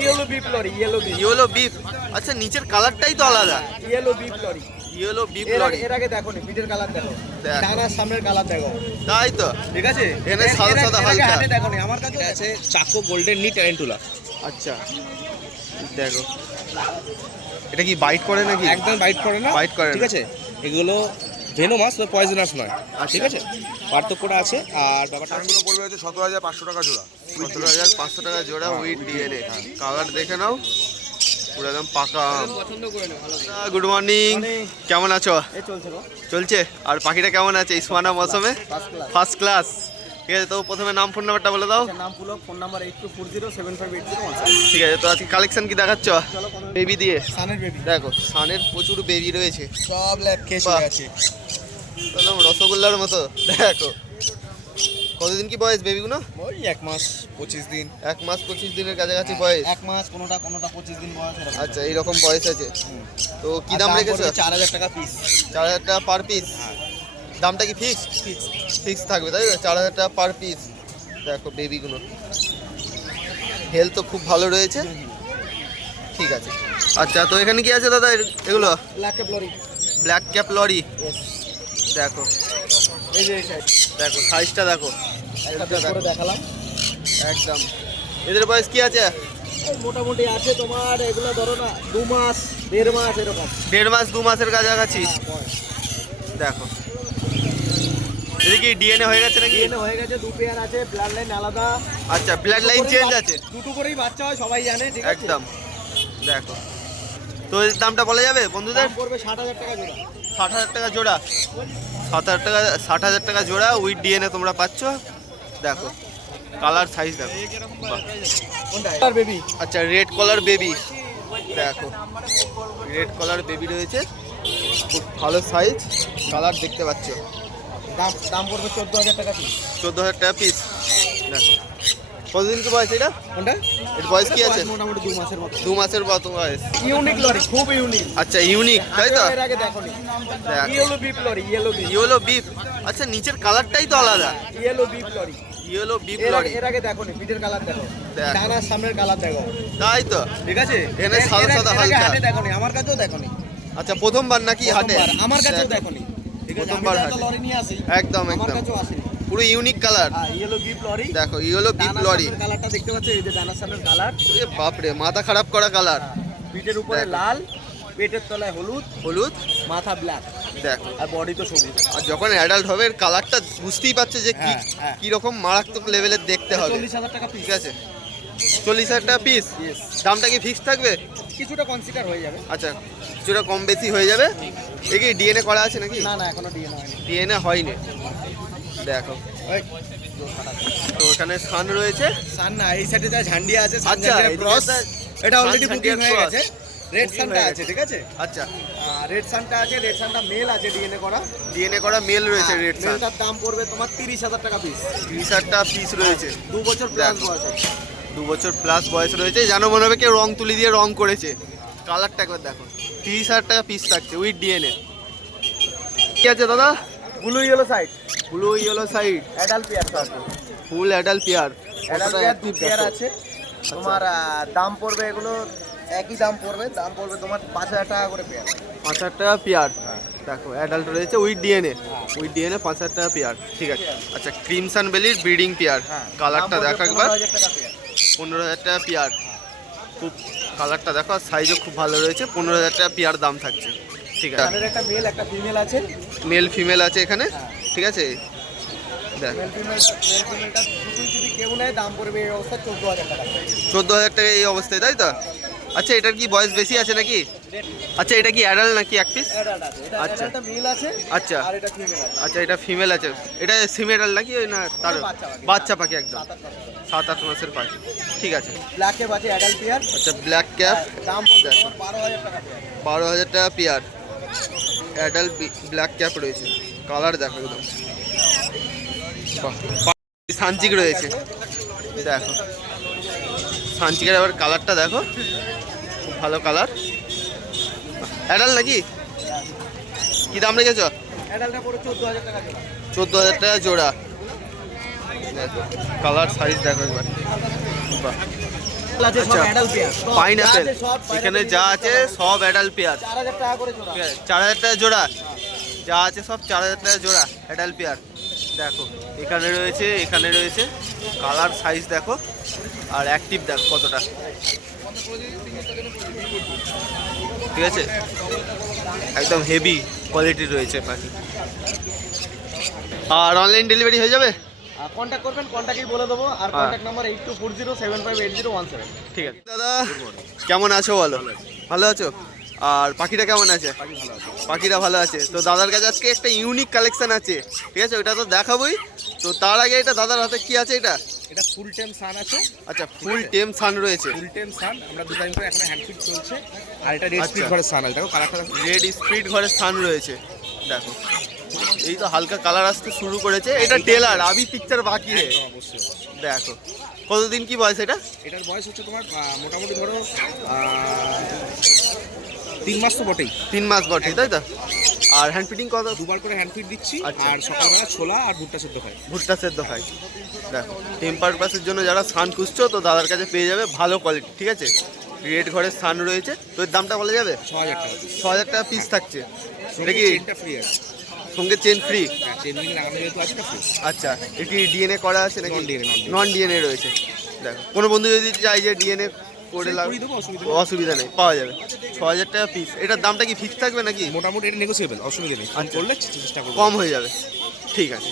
Yellow bib lory yellow bib yellow bib আচ্ছা নিচের কালারটাই তো আলাদা। Yellow bib lory yellow bib lory এর আগে দেখো নি পিঠের কালার দেখো। ডানার সামনের কালার দেখো। তাই তো। ঠিক আছে? এখানে সাদা সাদা হালকা। হাতে দেখো নি আমার কাছে আছে চাকো গোল্ডেন নি ট্যারেন্টুলা আচ্ছা। দেখো। এটা কি বাইট করে নাকি? একদম বাইট করে না? Bite করে ঠিক আছে? এগুলো ভেনোমাস তো পয়জনাস নয়। আচ্ছা। ঠিক আছে? পার্থক্যটা আছে আর ব্যাপারটা দামগুলো পড়বে হচ্ছে সতেরো হাজার পাঁচশো টাকা জোড়া। সতেরো হাজার পাঁচশো টাকা জোড়া উইথ ডিএনএ কালার দেখে নাও। পুরো একদম পাকা। পছন্দ করে নে ভালো গুড মর্নিং কেমন আছো? এই চলছে গো। চলছে? আর পাখিটা কেমন আছে? ইসমানা মৌসুমে? ফার্স্ট ক্লাস ফার্স্ট ক্লাস ঠিক আছে তো প্রথমে নাম ফোন নাম্বারটা বলে দাও। নাম পুলো phone number eight two four zero seven five eight zero ঠিক আছে তো আজকে কালেকশন কি দেখাচ্ছ? বেবি দিয়ে। সানের বেবি দেখো সানের প্রচুর বেবি রয়েছে। সব ল্যাব। হয়ে আছে। একদম রসগোল্লার মতো। দেখো কতদিন কি বয়স বেবিগুলো ওই এক মাস পঁচিশ দিন। এক মাস পঁচিশ দিনের কাছাকাছি বয়স। এক মাস কোনোটা কোনোটা পঁচিশ দিন বয়স। আচ্ছা এইরকম বয়স আছে। তো কি দাম রেখেছো? চার হাজার টাকা পিস চার হাজার টাকা পার পিস দামটা কি ফিক্স ফিক্স ফিক্স থাকবে তাই তো চার হাজার টাকা পার পিস দেখো বেবিগুলো হেলথ তো খুব ভালো রয়েছে। ঠিক আছে। আচ্ছা তো এখানে কি আছে দাদা এগুলো? ব্ল্যাক ব্ল্যাক ক্যাপ লরি দেখো। দেখো সাইজটা দেখো। একটা দেখালাম। একদম। এদের বয়স কি আছে? মোটামুটি আছে তোমার এগুলো ধরো না দু মাস দেড় মাস এরকম। দেড় মাস দু মাসের কাছাকাছি। হ্যাঁ, দেখো। এদিকে ডিএনএ হয়ে গেছে নাকি? DNA হয়ে গেছে দু পেয়ার আছে ব্লাড লাইন আলাদা। আচ্ছা ব্লাড লাইন চেঞ্জ আছে। দুটো করেই বাচ্চা হয় সবাই জানে ঠিক আছে? একদম। দেখো। তো এর দামটা বলা যাবে বন্ধুদের? পড়বে ষাট হাজার টাকা জোড়া। ষাট হাজার টাকা জোড়া। সাত হাজার টাকা ষাট হাজার টাকা জোড়া উইথ ডিএনএ তোমরা পাচ্ছ। দেখো কালার সাইজ দেখো। বেবি আচ্ছা রেড কলার বেবি দেখো রেড কলার বেবি রয়েছে। খুব ভালো সাইজ কালার দেখতে পাচ্ছ। দাম দাম পড়বে চোদ্দ হাজার টাকা পিস চোদ্দ হাজার টাকা পিস দেখো কতদিন কি বয়স এটা? কোনটা? এর বয়স কি আছে? মোটামুটি দু মাসের মতো। দু মাসের মতো বয়স। ইউনিক লরি খুব ইউনিক আচ্ছা ইউনিক তাই তো? এর আগে দেখো। Yellow bib lory yellow bib yellow bib আচ্ছা নিচের কালারটাই তো আলাদা। Yellow bib lory yellow bib lory এর আগে কালার দেখো। ডানার সামনের কালার দেখো। তাই তো? ঠিক আছে? সাদা সাদা হালকা। আমার কাছেও আচ্ছা প্রথমবার নাকি হাটে আমার কাছেও দেখো। একদম একদম। পুরো ইউনিক কালার হ্যাঁ ইয়েলো বিপ লরি। দেখো ইয়েলো বিফ লরি। কালারটা দেখতে পাচ্ছ এই যে ডানার সামনের কালার ওরে বাপরে মাথা খারাপ করা কালার পিঠের উপরে লাল পেটের তলায় হলুদ হলুদ? মাথা ব্ল্যাক দেখো। আর বডি তো সবুজ। আর যখন অ্যাডাল্ট হবে এর কালারটা বুঝতেই পারছে যে কি হ্যাঁ, হ্যাঁ। কি রকম মারাত্মক লেভেলের দেখতে হবে। চল্লিশ হাজার টাকা ঠিক আছে? চল্লিশ হাজার টাকা পিস দামটা কি ফিক্স থাকবে? কিছুটা কনসিডার হয়ে যাবে। আচ্ছা কিছুটা কম বেশি হয়ে যাবে? এ কি ডিএনএ করা আছে নাকি? না না এখনও ডিএনএ হয়নি। ডিএনএ হয়নি। দেখো। তো ওখানে সান রয়েছে। সান না এই সাইডে যা ঝান্ডিয়া আছে আচ্ছা, ক্রস এটা অলরেডি বুকিং হয়ে গেছে। রেড সানটা আছে ঠিক আছে? আচ্ছা। রেড সানটা আছে রেড সানটা মেল আছে ডিএনএ করা। ডিএনএ করা মেল রয়েছে রেড সান মেলটার দাম পড়বে তোমার তিরিশ হাজার টাকা পিস তিরিশ হাজারটা পিস রয়েছে। দু বছর। বয়স আছে। দু বছর প্লাস বয়স রয়েছে জানো মনে হবে কেউ রং তুলি দিয়ে রং করেছে। কালারটা একবার দেখো। তিরিশ হাজার টাকা পিস থাকছে উইথ ডিএনএ কি আছে দাদা? Blue yellow side blue yellow side adult pair full adult pair adult pair দু পেয়ার আছে। তোমার দাম পড়বে এগুলো একই দাম পড়বে। দাম পড়বে তোমার পাঁচ হাজার টাকা করে পেয়ার পাঁচ হাজার টাকা পেয়ার দেখো অ্যাডাল্ট রয়েছে উইথ ডিএনএ উইথ ডিএনএ পাঁচ হাজার টাকা পেয়ার ঠিক আছে। আচ্ছা ক্রিমসান বেলির ব্রিডিং পেয়ার কালারটা দেখো একবার। 15,000 টাকা পেয়ার পনেরো হাজার টাকা পেয়ার। খুব কালারটা দেখো আর সাইজও খুব ভালো রয়েছে পনেরো হাজার টাকা পেয়ার দাম থাকছে। ঠিক আছে। একটা মেল একটা ফিমেল আছে। মেল ফিমেল আছে এখানে ঠিক আছে? চোদ্দ হাজার টাকা এই অবস্থায় তাই তো? আচ্ছা এটার কি বয়স বেশি আছে নাকি? আচ্ছা এটা কি অ্যাডাল্ট নাকি এক পিস আচ্ছা। আচ্ছা। এটা ফিমেল আছে। আচ্ছা এটা ফিমেল আছে। এটা সিমি অ্যাডাল্ট নাকি ওই না তার? বাচ্চা পাখি। একদম। সাত আট মাসের। পাখি। ঠিক আছে। ব্ল্যাক ক্যাপ আছে অ্যাডাল্ট পেয়ার আচ্ছা ব্ল্যাক ক্যাপ দাম। বারো হাজার টাকা পেয়ার অ্যাডাল্ট ব্ল্যাক ক্যাপ রয়েছে। কালার দেখো একদম। সানচিক রয়েছে। দেখো। সানচিকের আবার কালারটা দেখো। খুব ভালো কালার অ্যাডাল্ট নাকি? কি দাম রেখেছ? চোদ্দ হাজার টাকা জোড়া। কালার সাইজ দেখো একবার। আচ্ছা। পাইনাপেল এখানে যা আছে সব অ্যাডাল্ট পেয়ার। চার হাজার টাকা জোড়া। চার হাজার টাকা জোড়া। যা আছে সব চার হাজার টাকা জোড়া অ্যাডাল্ট পেয়ার। দেখো এখানে রয়েছে এখানে রয়েছে। কালার সাইজ দেখো আর অ্যাক্টিভ দেখো কতটা। ঠিক আছে? একদম হেভি কোয়ালিটি রয়েছে পাখি। আর অনলাইন ডেলিভারি হয়ে যাবে? কন্ট্যাক্ট করবেন কন্ট্যাক্টই বলে দেবো। আর। Contact number eight two four zero seven five eight zero one seven ঠিক আছে। দাদা কেমন আছো বলো? ভালো আছো? আর পাখিটা কেমন আছে? পাখিটা ভালো আছে। তো দাদার কাছে আজকে একটা ইউনিক কালেকশন আছে। ঠিক আছে? ওটা তো দেখাবোই। তো তার আগে এটা দাদার হাতে কি আছে এটা? ফুল টাইম সান আছে। আচ্ছা ফুল টেম সান রয়েছে। ফুল টাইম সান আমরা টাইম করে এখন হ্যান্ড ফিট চলছে। আর এটা রেড আচ্ছা। স্পিড ঘরের সান আছে। দেখো কালার রেড স্পিড ঘরের সান রয়েছে। দেখো এই তো হালকা কালার আসতে শুরু করেছে। এটা টেলার আবি পিকচার বাকি অবশ্যই দেখো কতদিন কি বয়স এটা? এটার বয়স হচ্ছে তোমার মোটামুটি ধরো তিন মাস তো বটেই। তিন মাস বটে তাই তো? আর হ্যান্ড ফিটিং কত? দুবার করে হ্যান্ড ফিট দিচ্ছি আচ্ছা। আর সকালবেলা ছোলা আর ভুট্টা সেদ্ধ খাই ভুট্টা সেদ্ধ খাই দেখো টেম্পার পাসের জন্য যারা সান খুঁজছো তো দাদার কাছে পেয়ে যাবে ভালো কোয়ালিটি ঠিক আছে? রেড ঘরের সান রয়েছে। তো এর দামটা বলা যাবে? ছ হাজার টাকা। ছ হাজার টাকা পিস থাকছে। এটা কি ফ্রি আছে। সঙ্গে চেন ফ্রি হ্যাঁ আচ্ছা এটি ডিএনএ করা আছে নাকি। নন ডিএনএ রয়েছে। দেখো কোনো বন্ধু যদি চাই যে ডিএনএ করে লাগবে অসুবিধা নেই। পাওয়া যাবে। ছ হাজার টাকা পিস এটার দামটা কি ফিক্স থাকবে নাকি? মোটামুটি এটা নেগোসিয়েবল অসুবিধা নেই। আচ্ছা। করলে চেষ্টা করব। কম হয়ে যাবে। ঠিক আছে।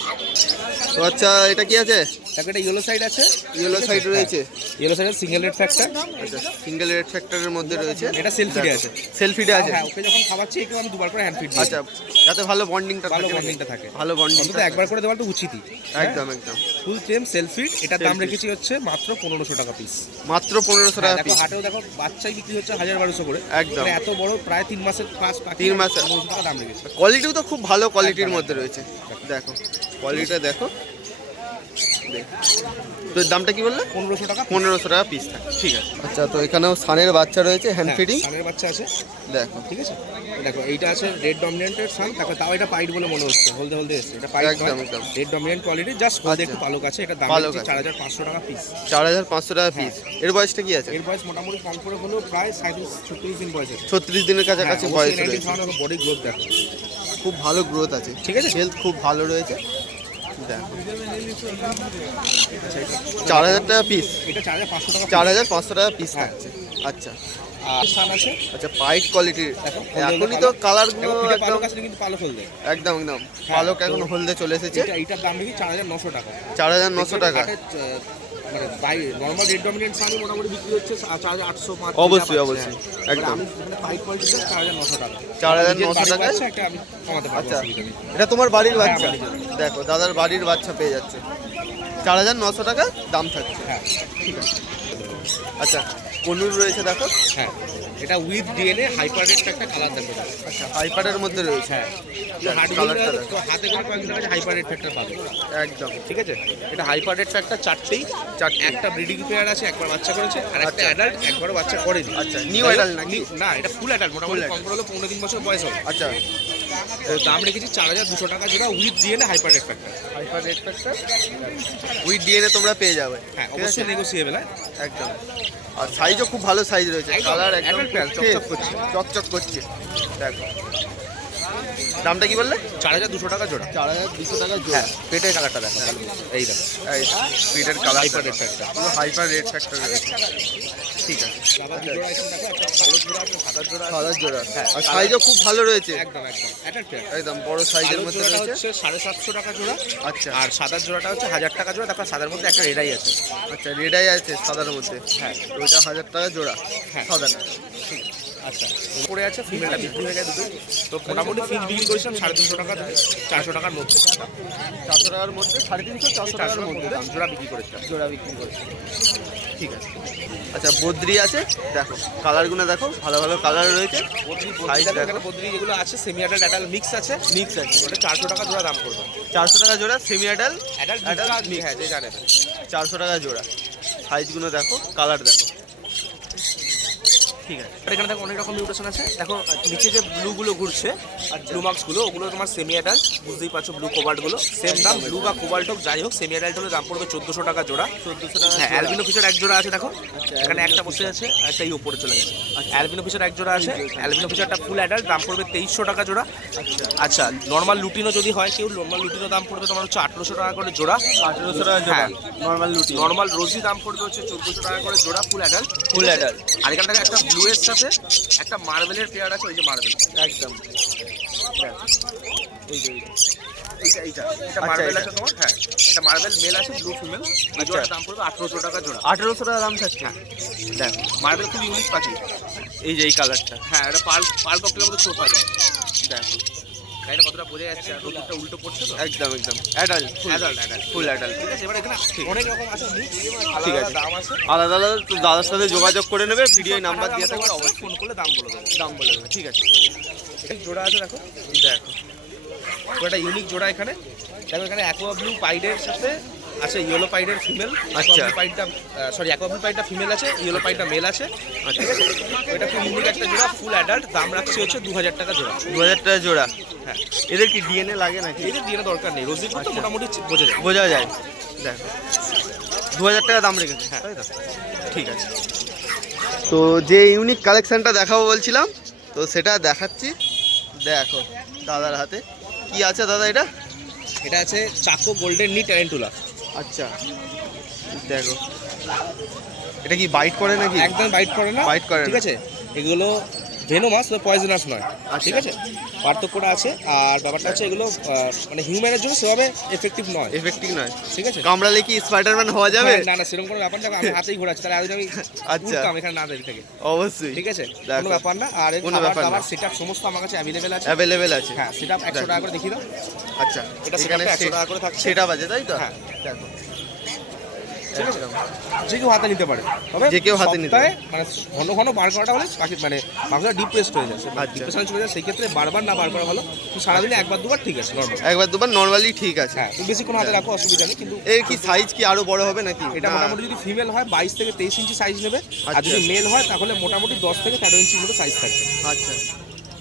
তো আচ্ছা এটা কি আছে? তারপরে একটা ইয়েলো সাইড আছে। ইয়েলো সাইড রয়েছে। ইয়েলো সাইডের সিঙ্গেল রেড ফ্যাক্টর আচ্ছা সিঙ্গেল রেড ফ্যাক্টরের মধ্যে রয়েছে। এটা selfie-তে আছে। সেলফিতে আছে। হ্যাঁ ওকে যখন খাওয়াচ্ছি একটু আমি দুবার করে হ্যান্ড দিই। আচ্ছা যাতে ভালো বন্ডিংটা ভালো? বন্ডিংটা থাকে। ভালো বন্ডিং অন্তত একবার করে দেওয়াটা উচিতই। একদম একদম। ফুল টেম সেলফি এটার দাম রেখেছি হচ্ছে মাত্র পনেরোশো টাকা পিস মাত্র পনেরোশো টাকা পিস হাটেও দেখো বাচ্চাই বিক্রি হচ্ছে হাজার বারোশো করে। একদম। মানে এত বড় প্রায় তিন মাসের পাঁচ তিন মাসের। দাম রেখেছি। কোয়ালিটিও তো খুব ভালো কোয়ালিটির মধ্যে রয়েছে। দেখো কোয়ালিটিটা দেখো। তো দামটা কি বললে? পনেরোশো টাকা পনেরোশো টাকা পিস থাকে। ঠিক আছে। আচ্ছা তো এখানেও সানের বাচ্চা রয়েছে হ্যান্ড হ্যাঁ, ফিডিং সানের বাচ্চা আছে। দেখো। ঠিক আছে? দেখো এইটা আছে রেড ডমিনেন্টের সান তারপর তাও এটা পাইট বলে মনে হচ্ছে। হলদে হলদে এসছে। এটা পাইট একদম, একদম। রেড ডমিনেন্ট কোয়ালিটি জাস্ট হলদে। একটু পালক আছে। এটা দাম হচ্ছে চার হাজার পাঁচশো টাকা পিস চার হাজার পাঁচশো টাকা পিস এর বয়সটা কি আছে? এর বয়স মোটামুটি কম করে হলেও প্রায় সাঁত্রিশ ছত্রিশ দিন বয়স আছে। ছত্রিশ দিনের কাছাকাছি বয়স রয়েছে। বডি গ্রোথ দেখো। খুব ভালো গ্রোথ আছে। ঠিক আছে? হেলথ খুব ভালো রয়েছে। দেখো চার হাজার টাকা পিস চার হাজার পাঁচশো টাকা পিস হ্যাঁ। থাকছে। আচ্ছা। আচ্ছা পাইট কোয়ালিটির এখনই তো কালার একদম একদম হ্যাঁ, পালক এখন হলদে চলে এসেছে। চার হাজার নশো টাকা। চার হাজার নশো টাকা। মানে বাই নর্মাল রেড ডমিনেন্ট সানি মোটামুটি বিক্রি হচ্ছে চার হাজার আটশো পাঁচ অবশ্যই, অবশ্যই। একদম। আমি এখানে পাইপ কোয়ালিটি চার হাজার নশো টাকা। 4,900 নিজের বাড়ির টাকায়? একটা আমি কমাতে পারব আচ্ছা এটা তোমার বাড়ির হ্যাঁ, বাচ্চা? দেখো দাদার বাড়ির বাচ্চা পেয়ে যাচ্ছে। চার হাজার নশো টাকা দাম থাকছে। হ্যাঁ ঠিক আছে। আচ্ছা কনুর রয়েছে দেখো। হ্যাঁ। এটা উইথ ডিএনএ হাইপার রেড একটা কালার দেখো আচ্ছা হাইপারের মধ্যে রয়েছে। হ্যাঁ। দেখো। হাতে করে কয়েকদিন আগে হাইপার রেড ফ্যাক্টর পাবে। একদম ঠিক আছে? এটা হাইপার রেড ফ্যাক্টর চারটেই চারটে। একটা ব্রিডিং পেয়ার আছে একবার বাচ্চা করেছে আর একটা আচ্ছা। অ্যাডাল্ট একবারও বাচ্চা করেনি। আচ্ছা, তাই হোক, নাকি? না এটা ফুল অ্যাডাল্ট মোটামুটি কম করে হলো পনেরো তিন বছর বয়স হবে। আচ্ছা। দাম রেখেছি চার হাজার দুশো টাকা যেটা with DNA hyper red factor hyper red factor with DNA তোমরা পেয়ে যাবে। হ্যাঁ আছে? অবশ্যই নেগোসিয়েবল হ্যাঁ। একদম। আর সাইজও খুব ভালো সাইজ রয়েছে। কালার একদম চকচক করছে। চকচক করছে। দেখো। দামটা কি বললে? চার হাজার দুশো টাকা জোড়া। চার হাজার দুশো টাকা জোড়া। হ্যাঁ পেটের কালারটা দেখো এই দেখো। এই স্পিডের কালার Hyper red factor। পুরো হাইপার রেড ফ্যাক্টর ঠিক আছে বাবা দুটো আইটেম দেখো একটা কালো জোড়া। একটা সাদা জোড়া আছে। সাদা জোড়া। হ্যাঁ, আর সাইজও খুব ভালো রয়েছে। একদম একদম। একদম বড় সাইজের মধ্যে রয়েছে। সাড়ে সাতশো টাকা জোড়া। আচ্ছা। আর সাদার জোড়াটা হচ্ছে হাজার টাকা জোড়া। তারপর সাদার মধ্যে একটা রেডাই আছে। আচ্ছা রেডাই আছে সাদার মধ্যে। হ্যাঁ। ওইটা হাজার টাকা জোড়া। হ্যাঁ। সাদাটা। আচ্ছা। পড়ে আছে ফিমেলটা বিক্রি হয়ে গেছে দুটোই তো মোটামুটি ফিক্স বিক্রি করেছিলাম সাড়ে তিনশো টাকা চারশো টাকার মধ্যে। চারশো টাকার মধ্যে সাড়ে তিনশো চারশো টাকার মধ্যে। জোড়া বিক্রি করেছিলাম। জোড়া বিক্রি করছে ঠিক আছে। আচ্ছা বদ্রি আছে? দেখো কালারগুলো দেখো ভালো ভালো কালার রয়েছে। বদ্রি যেগুলো আছে সেমি অ্যাডাল্ট অ্যাডাল্ট মিক্স আছে। মিক্স আছে। ওটা চারশো টাকা জোড়া দাম করবে। চারশো টাকা জোড়া semi adult adult Adult mix হ্যাঁ যে জানে। চারশো টাকা জোড়া। সাইজগুলো দেখো কালার দেখো। ঠিক আছে। আর এখানে দেখো অনেক রকম মিউটেশন আছে। দেখো নিচে যে ব্লু গুলো ঘুরছে ব্লু মার্কসগুলো ওগুলো তোমার সেমি অ্যাডাল্ট বুঝতেই পারছ ব্লু কোবাল্টগুলো। সেম দাম ব্লু বা কোবাল্ট হোক যাই হোক সেমি অ্যাডাল্ট হলে দাম পড়বে চোদ্দশো টাকা জোড়া। চোদ্দোশো টাকা হ্যাঁ অ্যালবিনো ফিশার এক জোড়া আছে দেখো। এখানে একটা বসে আছে আর একটা এই উপরে চলে গেছে। অ্যালবিনো ফিশার এক জোড়া আছে। অ্যালবিনো ফিশারটা ফুল অ্যাডাল্ট দাম পড়বে তেইশশো টাকা জোড়া। আচ্ছা। নর্মাল লুটিনো যদি হয় কেউ নর্মাল লুটিনো দাম পড়বে তোমার হচ্ছে আঠেরোশো টাকা করে জোড়া। আঠেরোশো টাকা জোড়া হ্যাঁ। নর্মাল লুটি নর্মাল রোজি দাম পড়বে হচ্ছে চোদ্দোশো টাকা করে জোড়া ফুল অ্যাডাল্ট ফুল অ্যাডাল্ট আর এখান থেকে একটা ব্লু এর সাথে একটা মার্বেলের পেয়ার আছে ওই যে মার্বেল। একদম। এই যে এইটা এইটা। এটা আচ্ছা, মার্বেল আছে তোমার? হ্যাঁ। এটা মার্বেল মেল আছে ব্লু ফিমেল এই জোড়ার দাম পড়বে আঠেরোশো টাকা জোড়া। আঠেরোশো টাকা দাম থাকছে। দেখ। মার্বেল খুব ইউনিক পাখি। এই যে এই কালারটা হ্যাঁ এটা পাল পাল ককটেলের মধ্যে চোখ হয় যায়। দেখো। গাড়িটা কতটা বোঝা যাচ্ছে আর রোদটা উল্টো পড়ছে তো? একদম একদম। Adult adult adult full adult ঠিক আছে এবার এখানে অনেক রকম আছে ঠিক আলাদা আছে। দাম আছে? আলাদা আলাদা তো দাদার সাথে যোগাযোগ করে নেবে ভিডিও নাম্বার দিয়ে থাকবে অবশ্যই। ফোন করলে দাম বলে দেবে। দাম বলে দেবে ঠিক আছে। এই জোড়া আছে দেখো। দেখো। একটা ইউনিক জোড়া এখানে। দেখো এখানে অ্যাকোয়া ব্লু পাইডের সাথে আছে ইয়েলো পাইডের ফিমেল আচ্ছা। পাইডটা সরি অ্যাকোয়া ব্লু পাইডটা ফিমেল আছে ইয়েলো পাইডটা মেল আছে। আচ্ছা। এটা খুব ইউনিক একটা জোড়া ফুল অ্যাডাল্ট দাম রাখছি হচ্ছে দু হাজার টাকা জোড়া। দু হাজার টাকা জোড়া। হ্যাঁ। এদের কি ডিএনএ লাগে নাকি? এদের দিয়ে দরকার নেই রোজি তো মোটামুটি বোঝা যায়। বোঝা যায়। দেখো দু হাজার টাকা দাম রেখেছে হ্যাঁ। তাই তো? ঠিক আছে। তো যে ইউনিক কালেকশনটা দেখাবো বলছিলাম তো সেটা দেখাচ্ছি। দেখো দাদার হাতে। কি আছে দাদা এটা? এটা আছে চাকো গোল্ডেন নি ট্যারেন্টুলা আচ্ছা দেখো। এটা কি বাইট করে নাকি? একদম বাইট করে না। বাইট করে ঠিক আছে? এগুলো ভেনোমাস তো পয়জনাস নয়। আচ্ছা। ঠিক আছে? পার্থক্যটা আছে আর ব্যাপারটা হচ্ছে এগুলো মানে হিউম্যানের জন্য সেভাবে এফেক্টিভ নয়। এফেক্টিভ নয়। ঠিক আছে? কামড়ালে কি স্পাইডারম্যান হওয়া যাবে? হ্যাঁ, না না সেরকম কোনো ব্যাপার না আমি হাতেই ঘোরাচ্ছি তাহলে আজ আমি আচ্ছা। এখানে না দাঁড়িয়ে থেকে। অবশ্যই। ঠিক আছে? দেখো। কোনো ব্যাপার না আর কোনো ব্যাপার না। সেটআপ সমস্ত আমার কাছে অ্যাভেলেবেল আছে। অ্যাভেলেবেল আছে। হ্যাঁ সেটআপ একশো দেখো। টাকা করে দেখিয়ে দাও। আচ্ছা এটা সেখানে সেটআপটা একশো টাকা করে থাকছে। সেটা বাজে তাই তো? হ্যাঁ। দেখো। ঠিক আছে যে কেউ হাতে নিতে পারে। তবে যে কেউ হাতে নিতে সপ্তাহে মানে ঘন ঘন বার করাটা হলে পাখি মানে মাংসটা ডিপ্রেসড হয়ে যাচ্ছে আচ্ছা। ডিপ্রেশনে চলে যায় সেই ক্ষেত্রে বারবার না বার করা ভালো। সারাদিনে একবার দুবার ঠিক আছে নর্মাল একবার দুবার নর্মালি ঠিক আছে। হ্যাঁ তুমি বেশিক্ষণ হাতে রাখো অসুবিধা নেই কিন্তু এর কি সাইজ কি আরও বড় হবে নাকি? এটা মোটামুটি যদি ফিমেল হয় বাইশ থেকে তেইশ ইঞ্চি সাইজ নেবে। আর আচ্ছা। যদি মেল হয় তাহলে মোটামুটি দশ থেকে তেরো ইঞ্চি মতো সাইজ থাকবে। আচ্ছা।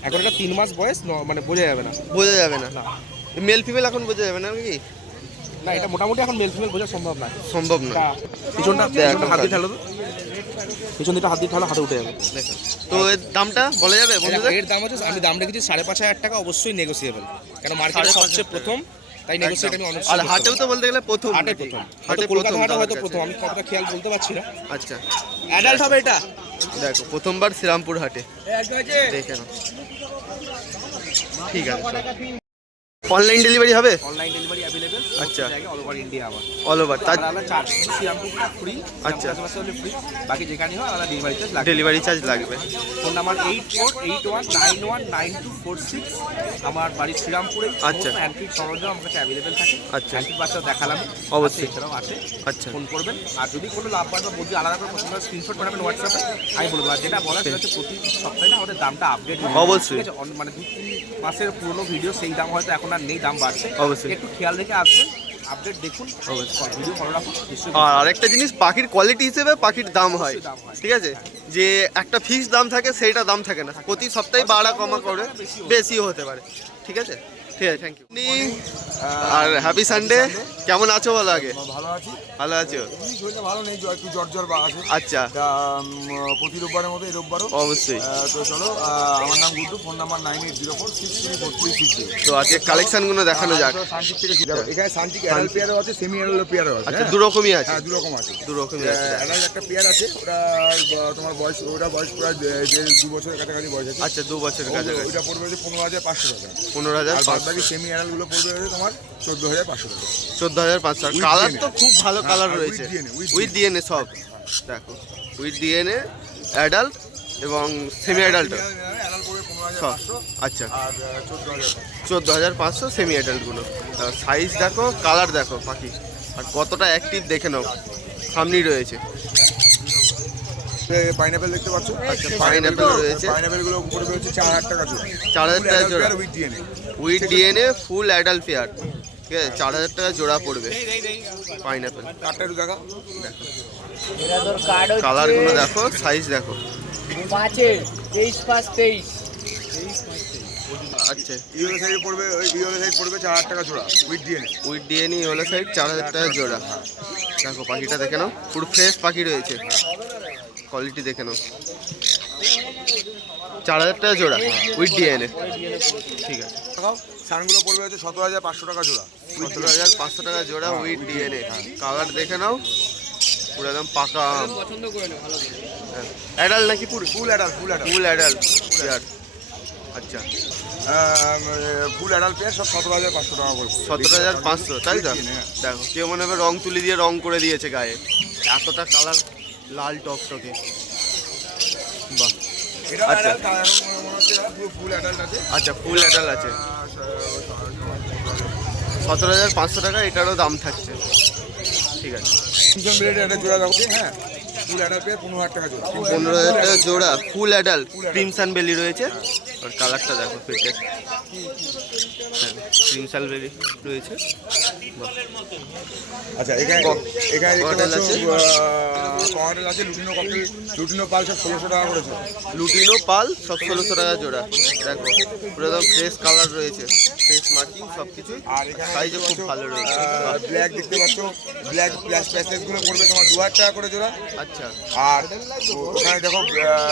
এখন এটা তিন মাস বয়স মানে বোঝা যাবে না। বোঝা যাবে না। মেল ফিমেল এখন বোঝা যাবে না নাকি? না এটা মোটামুটি এখন মেল ফিমেল বোঝা সম্ভব না। সম্ভব না। পিছনটা দেখো পিছনটা হাত দিয়ে। ঠেলো তো। পিছন দিকটা হাত দিয়ে ঠেলো হাতে উঠে যাবে। তো এর দামটা বলা যাবে বন্ধুদের? এর দাম হচ্ছে আমি দাম রেখেছি সাড়ে পাঁচ হাজার টাকা অবশ্যই নেগোসিয়েবল কেন মার্কেটে সবচেয়ে প্রথম তাই নেগোসিয়েট আমি অনেক আর হাটেও তো বলতে গেলে প্রথম। হাটে প্রথম। হাটে হাটে কলকাতা হাটে হয়তো প্রথম আমি কতটা খেয়াল বলতে পারছি না। আচ্ছা। অ্যাডাল্ট হবে এটা। দেখো প্রথমবার শ্রীরামপুর হাটে। দেখে নাও। ঠিক আছে অনলাইন ডেলিভারি হবে? অনলাইন ডেলিভারি আচ্ছা। অল ওভার ইন্ডিয়া আমার অল ওভার তার আলাদা চার্জ শ্রীরামপুরটা ফ্রি আচ্ছা। হলে ফ্রি বাকি যেখানে হয় আলাদা ডেলিভারি চার্জ লাগবে। ডেলিভারি চার্জ লাগবে। Phone number eight four eight one nine one nine two four six আমার বাড়ি শ্রীরামপুরে। আচ্ছা। অ্যান্টিক সরঞ্জাম আমার কাছে অ্যাভেলেবেল থাকে। আচ্ছা। অ্যান্টিক বাচ্চা দেখালাম। অবশ্যই। এছাড়াও আছে। আচ্ছা। ফোন করবেন। আর যদি কোনো লাভ পায় বা বুঝি আলাদা করে পছন্দ স্ক্রিনশট পাঠাবেন হোয়াটসঅ্যাপে আমি বলব আর যেটা বলা সেটা হচ্ছে প্রতি সপ্তাহে না আমাদের দামটা আপডেট অবশ্যই। মানে দু তিন মাসের পুরনো ভিডিও সেই দাম হয়তো এখন আর নেই দাম বাড়ছে। অবশ্যই। একটু খেয়াল রেখে আসবেন। আপডেট দেখুন ভিডিও ভালো রাখুন আর আরেকটা জিনিস পাখির কোয়ালিটি হিসেবে পাখির দাম হয়। ঠিক আছে? যে একটা ফিক্স দাম থাকে সেইটা দাম থাকে না। প্রতি সপ্তাহে বাড়া কমা করে বেশিও হতে পারে ঠিক আছে? ঠিক আছে থ্যাংক ইউ আর হ্যাপি সানডে কেমন আছো বলো আগে? ভালো আছি। ভালো আছো? শরীরটা ভালো নেই একটু জ্বর জ্বর বা আছে। আচ্ছা। প্রতি রোববারের মতো এই রোববারও। অবশ্যই। তো চলো আমার নাম Guddu phone number nine eight zero four six three four three six তো আজকে কালেকশনগুলো দেখানো যাক। সানচিক থেকে এখানে সানচিক অ্যাডাল পেয়ারও আছে সেমি অ্যাডাল পেয়ারও আছে আচ্ছা হ্যাঁ? দু রকমই আছে। হ্যাঁ দু রকম আছে। দু রকমই আছে। অ্যাডাল একটা পেয়ার আছে ওটা তোমার বয়স ওটা বয়স প্রায় দে- বছরের কাছাকাছি বয়স আছে। আচ্ছা দু বছরের কাছাকাছি। ওইটা পড়বে পনেরো হাজার পাঁচশো টাকা। পনেরো হাজার পাঁচশো বাকি সেমি অ্যাডালগুলো পড়বে তোমার চোদ্দ হাজার পাঁচশো টাকা। চোদ্দ হাজার পাঁচশো। কালার তো খুব ভালো হ্যাঁ, কালার রয়েছে। DNA, with উইথ ডিএনএ সব। দেখো উইথ ডিএনএ অ্যাডাল্ট এবং সেমি অ্যাডাল্ট আচ্ছা। চোদ্দ হাজার পাঁচশো সেমি অ্যাডাল্টগুলো সাইজ দেখো কালার দেখো পাখি। আর কতটা অ্যাক্টিভ দেখে নাও। সামনেই রয়েছে। পাইনাপেল দেখতে পাচ্ছ? আচ্ছা, pineapple রয়েছে। পাইনাপেলগুলো পড়বে হচ্ছে চার হাজার টাকা জোড়া। চার হাজার টাকা জোড়া। With DNA with DNA full adult pair ঠিক আছে চার হাজার টাকা জোড়া পড়বে। পাইনাপেল কাঠটা একটু দেখা কালারগুলো দেখো। সাইজ দেখো তেইশ পাঁচ তেইশ। আচ্ছা। ইয়েলো সাইড পড়বে ওই ইয়েলো সাইড পড়বে চার হাজার টাকা জোড়া উইথ ডিএনএ উইথ সাইড চার হাজার টাকা জোড়া। দেখো পাখিটা দেখে নাও। পুরো ফ্রেশ পাখি রয়েছে। কোয়ালিটি দেখে নাও। চার হাজার টাকা জোড়া উইথ ডিএনএ ঠিক আছে। সানগুলো পড়বে হচ্ছে সতেরো হাজার পাঁচশো টাকা জোড়া। সতেরো হাজার পাঁচশো টাকা জোড়া উইথ ডিএনএ কালার দেখে নাও। পুরো একদম পাকা অ্যাডাল নাকি পুরো full adult full adult full adult আচ্ছা। ফুল অ্যাডাল পেয়ে সব সতেরো হাজার পাঁচশো টাকা করে পড়বে। সতেরো হাজার পাঁচশো তাই তো? হ্যাঁ। দেখো কেউ মনে হবে রং তুলি দিয়ে রং করে দিয়েছে গায়ে। এতটা কালার লাল টকটকে টকে। এটা আচ্ছা। আচ্ছা ফুল অ্যাডাল আছে। সতেরো হাজার পাঁচশো টাকা এটারও দাম থাকছে। ঠিক আছে। তিনজন বেডের একটা জোড়া দেখো হ্যাঁ। ফুল অ্যাডাল পেয়ে পনেরো হাজার টাকা জোড়া। পনেরো হাজার টাকা জোড়া ফুল অ্যাডাল ক্রিমসান বেলি রয়েছে। আর কালারটা দেখো ফিটের ক্রিমসান বেলি রয়েছে বাহ। আচ্ছা এখানে এখানে? কমাটেল আছে লুটিনো ককটেল লুটিনো পাল সব ষোলোশো টাকা করেছে লুটিনো পাল সব ষোলোশো টাকা জোড়া দেখো পুরো একদম ফ্রেশ কালার রয়েছে ফ্রেশ মার্কিং সব কিছুই আর সাইজও খুব ভালো রয়েছে। ব্ল্যাক দেখতে পাচ্ছ ব্ল্যাক প্লাস প্যাসেজগুলো পড়বে তোমার দু হাজার টাকা করে জোড়া আচ্ছা আর ওখানে দেখো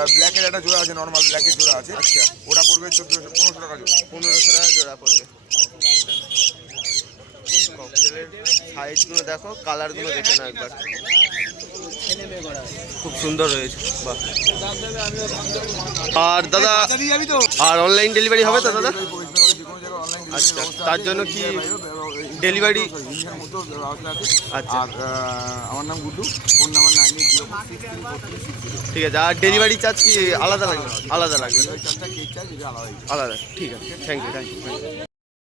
ব্ল্যাকের একটা জোড়া আছে নর্মাল ব্ল্যাকের জোড়া আছে আচ্ছা। ওটা পড়বে চোদ্দশো পনেরোশো টাকা জোড়া। পনেরোশো টাকা জোড়া পড়বে। ককটেলের সাইজগুলো দেখো কালারগুলো দেখে নাও একবার। খুব সুন্দর হয়েছে বাহ। আর দাদা আর অনলাইন ডেলিভারি হবে তো দাদা? আচ্ছা তার জন্য কি ডেলিভারি আচ্ছা। আর আমার নাম Guddu phone number nine eight zero ঠিক আছে আর ডেলিভারি চার্জ কি আলাদা লাগবে? আলাদা লাগবে। আলাদা ঠিক আছে থ্যাংক ইউ থ্যাংক ইউ